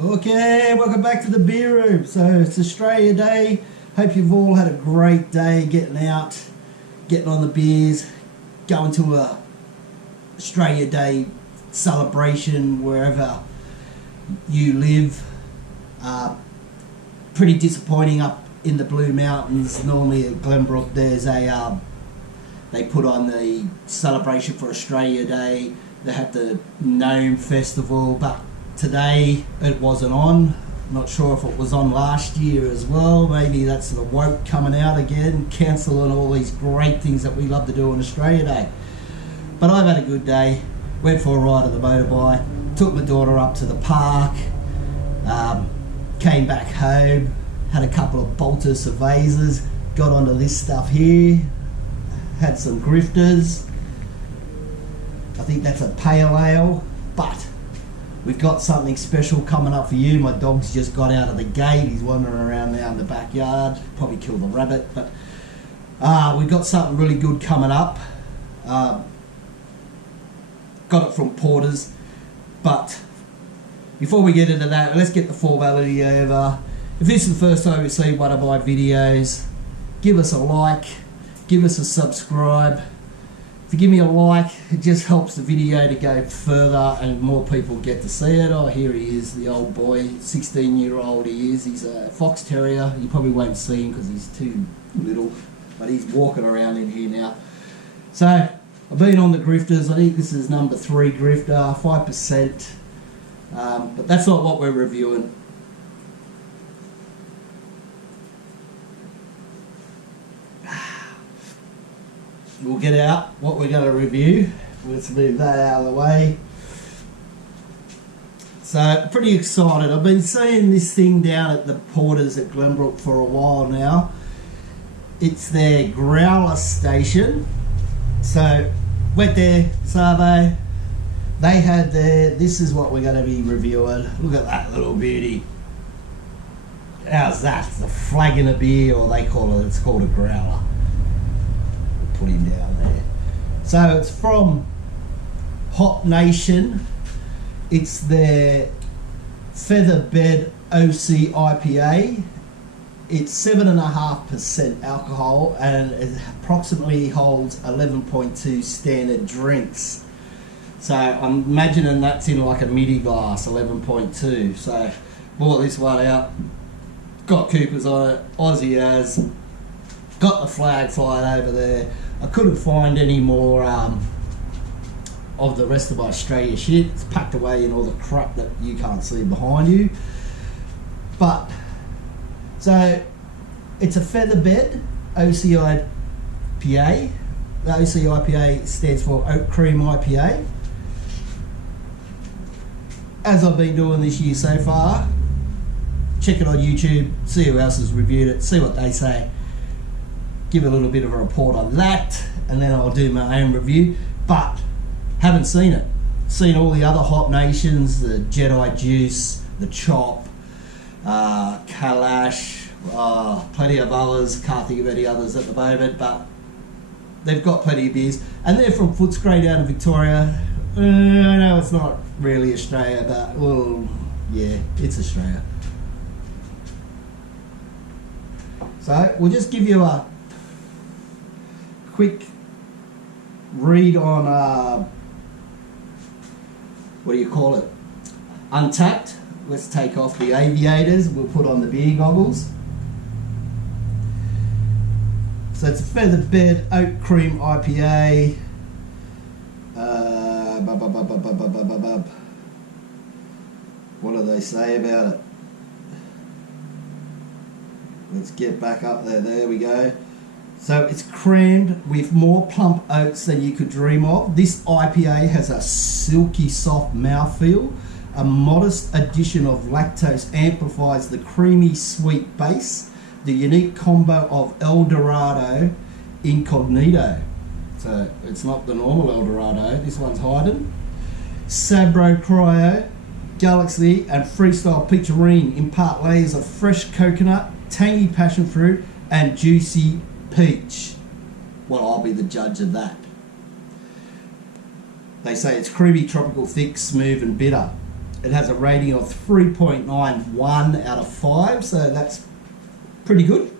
Okay, welcome back to the beer room. So it's Australia Day. Hope you've all had a great day getting out, getting on the beers, going to a Australia Day celebration wherever you live. Pretty disappointing up in the Blue Mountains. Normally at Glenbrook there's a they put on the celebration for Australia Day. They have the Gnome Festival, but today it wasn't on. Not sure if it was on last year as well. Maybe that's the woke coming out again, cancelling all these great things that we love to do on Australia Day. But I've had a good day. Went for a ride on the motorbike, took my daughter up to the park, came back home, had a couple of Bolter Cervezas, got onto this stuff here, had some grifters. I think that's a pale ale, but we've got something special coming up for you. My dog's just got out of the gate. He's wandering around now in the backyard. Probably killed a rabbit, but we've got something really good coming up. Got it from Porter's, but before we get into that, let's get the formality over. If this is the first time you see one of my videos, give us a like, give us a subscribe. If you give me a like, it just helps the video to go further and more people get to see it. Oh, here he is, the old boy, 16-year-old he is. He's a fox terrier. You probably won't see him because he's too little, but he's walking around in here now. So, I've been on the grifters. I think this is number 3 grifter, 5%. But that's not what we're reviewing. We'll get out what we're going to review. Let's move that out of the way. So, pretty excited. I've been seeing this thing down at the Porters at Glenbrook for a while now. It's their Growler station. So, went there, Savo. They had this is what we're going to be reviewing. Look at that little beauty. How's that? It's a flagon of beer, or they call it, it's called a Growler. Put him down there. So it's from Hop Nation. It's their Featherbed OC IPA. It's 7.5% alcohol and it approximately holds 11.2 standard drinks. So I'm imagining that's in like a midi glass, 11.2. So bought this one out. Got Coopers on it. Aussie as. Got the flag flying over there. I couldn't find any more of the rest of my Australia shit. It's packed away in all the crap that you can't see behind you. But, so, it's a Featherbed OC IPA. The OC IPA stands for Oat Cream IPA. As I've been doing this year so far, check it on YouTube, see who else has reviewed it, see what they say. Give a little bit of a report on that, and then I'll do my own review. But haven't seen it. Seen all the other Hop Nations, the Jedi Juice, the Chop, Kalash, plenty of others. Can't think of any others at the moment, but they've got plenty of beers, and they're from Footscray down in Victoria. I know it's not really Australia, but well, yeah, it's Australia. So we'll just give you a quick read on what do you call it? Untapped. Let's take off the aviators. We'll put on the beer goggles. So it's a Featherbed Oat Cream IPA. What do they say about it? Let's get back up there. There we go. So it's creamed with more plump oats than you could dream of. This IPA has a silky soft mouthfeel. A modest addition of lactose amplifies the creamy sweet base. The unique combo of El Dorado Incognito. So it's not the normal El Dorado, this one's hidden. Sabro Cryo, Galaxy and Freestyle Picturine impart layers of fresh coconut, tangy passion fruit and juicy peach. Well, I'll be the judge of that. They say it's creamy, tropical, thick, smooth and bitter. It has a rating of 3.91 out of 5, so that's pretty good.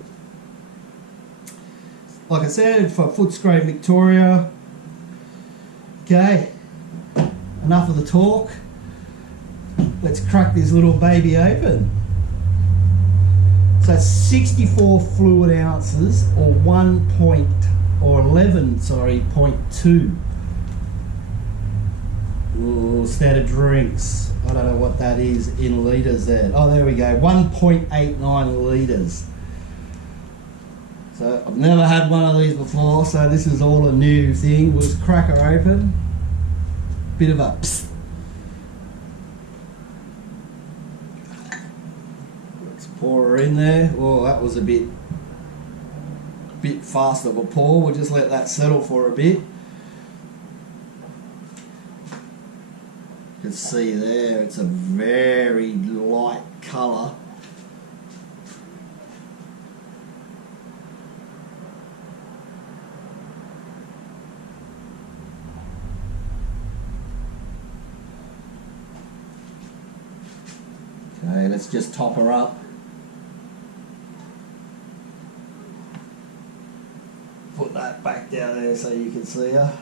Like I said, for Footscray Victoria. Okay, enough of the talk. Let's crack this little baby open. So 64 fluid ounces, or 11.2. Ooh, standard drinks. I don't know what that is in litres there. Oh, there we go. 1.89 litres. So I've never had one of these before, so this is all a new thing. We'll just crack her open. Bit of a psst. Let's pour her in there. Oh, that was a bit fast of a pour. We'll just let that settle for a bit. You can see there, it's a very light colour. Okay, let's just top her up. Put that back down there so you can see her.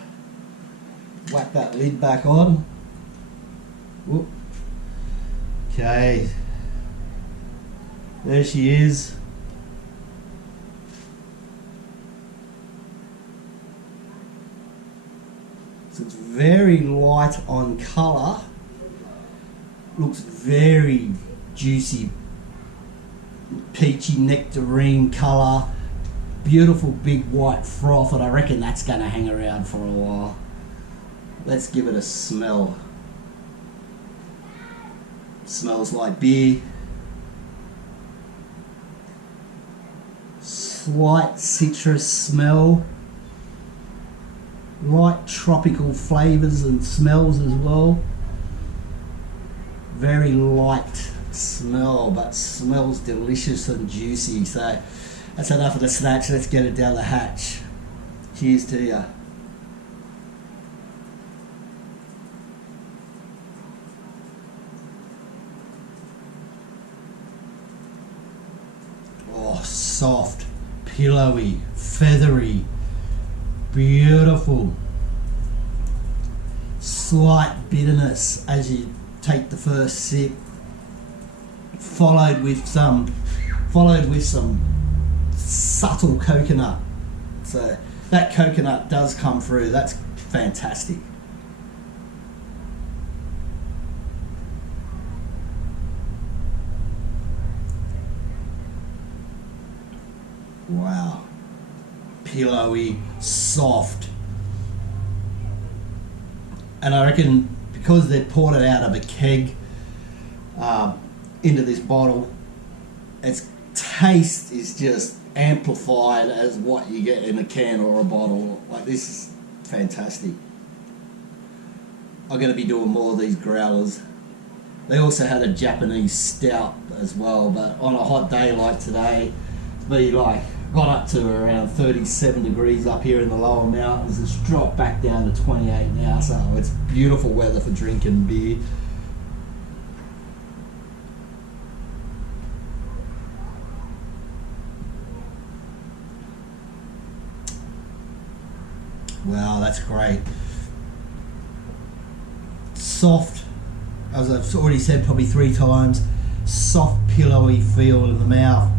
Whack that lid back on. Whoop. Okay, there she is. So it's very light on colour. Looks very juicy, peachy nectarine colour. Beautiful big white froth, and I reckon that's going to hang around for a while. Let's give it a smell. Smells like beer. Slight citrus smell. Light tropical flavours and smells as well. Very light smell, but smells delicious and juicy. So that's enough of the snatch. Let's get it down the hatch. Cheers to you. Oh, soft, pillowy, feathery, beautiful. Slight bitterness as you take the first sip, followed with some subtle coconut. So that coconut does come through. That's fantastic. Wow, pillowy, soft, and I reckon because they poured it out of a keg into this bottle, its taste is just amplified as what you get in a can or a bottle. Like, this is fantastic. I'm going to be doing more of these growlers. They also had a Japanese stout as well, but on a hot day like today, we got up to around 37 degrees up here in the lower mountains. It's dropped back down to 28 now, so it's beautiful weather for drinking beer. Wow, that's great. Soft, as I've already said probably 3 times, soft pillowy feel in the mouth.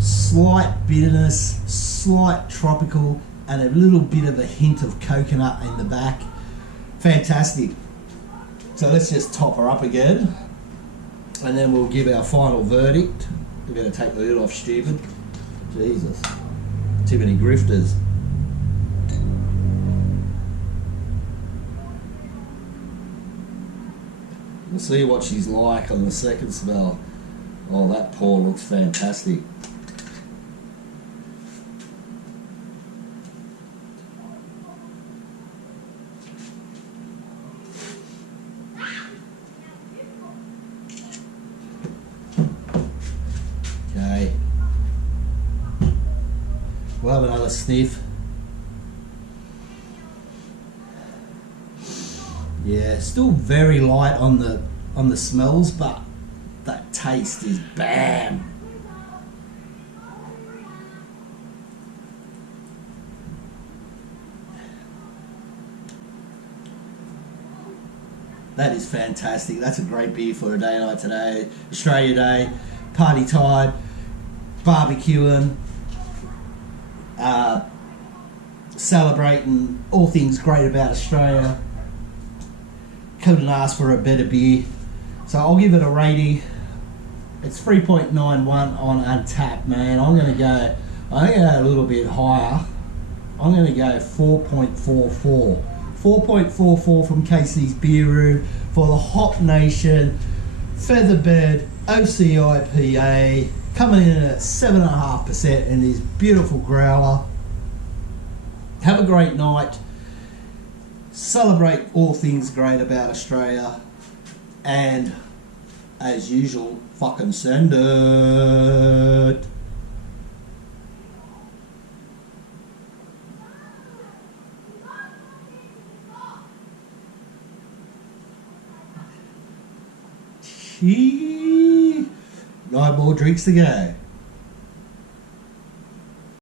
Slight bitterness, slight tropical, and a little bit of a hint of coconut in the back. Fantastic. So let's just top her up again, and then we'll give our final verdict. We're going to take the lid off, stupid. Jesus, too many grifters. We'll see what she's like on the second smell. Oh, that pour looks fantastic. Okay. We'll have another sniff. Yeah, still very light on the on the smells, but that taste is bam. That is fantastic. That's a great beer for a day like today. Australia Day, party time, barbecuing, celebrating all things great about Australia. Couldn't ask for a better beer. So I'll give it a rating. It's 3.91 on Untapped, man. I'm gonna go a little bit higher. I'm gonna go 4.44. 4.44 from Casey's Beer Room for the Hop Nation Featherbed OCIPA, coming in at 7.5% in this beautiful growler. Have a great night. Celebrate all things great about Australia. And as usual, fucking send it. No more drinks to go.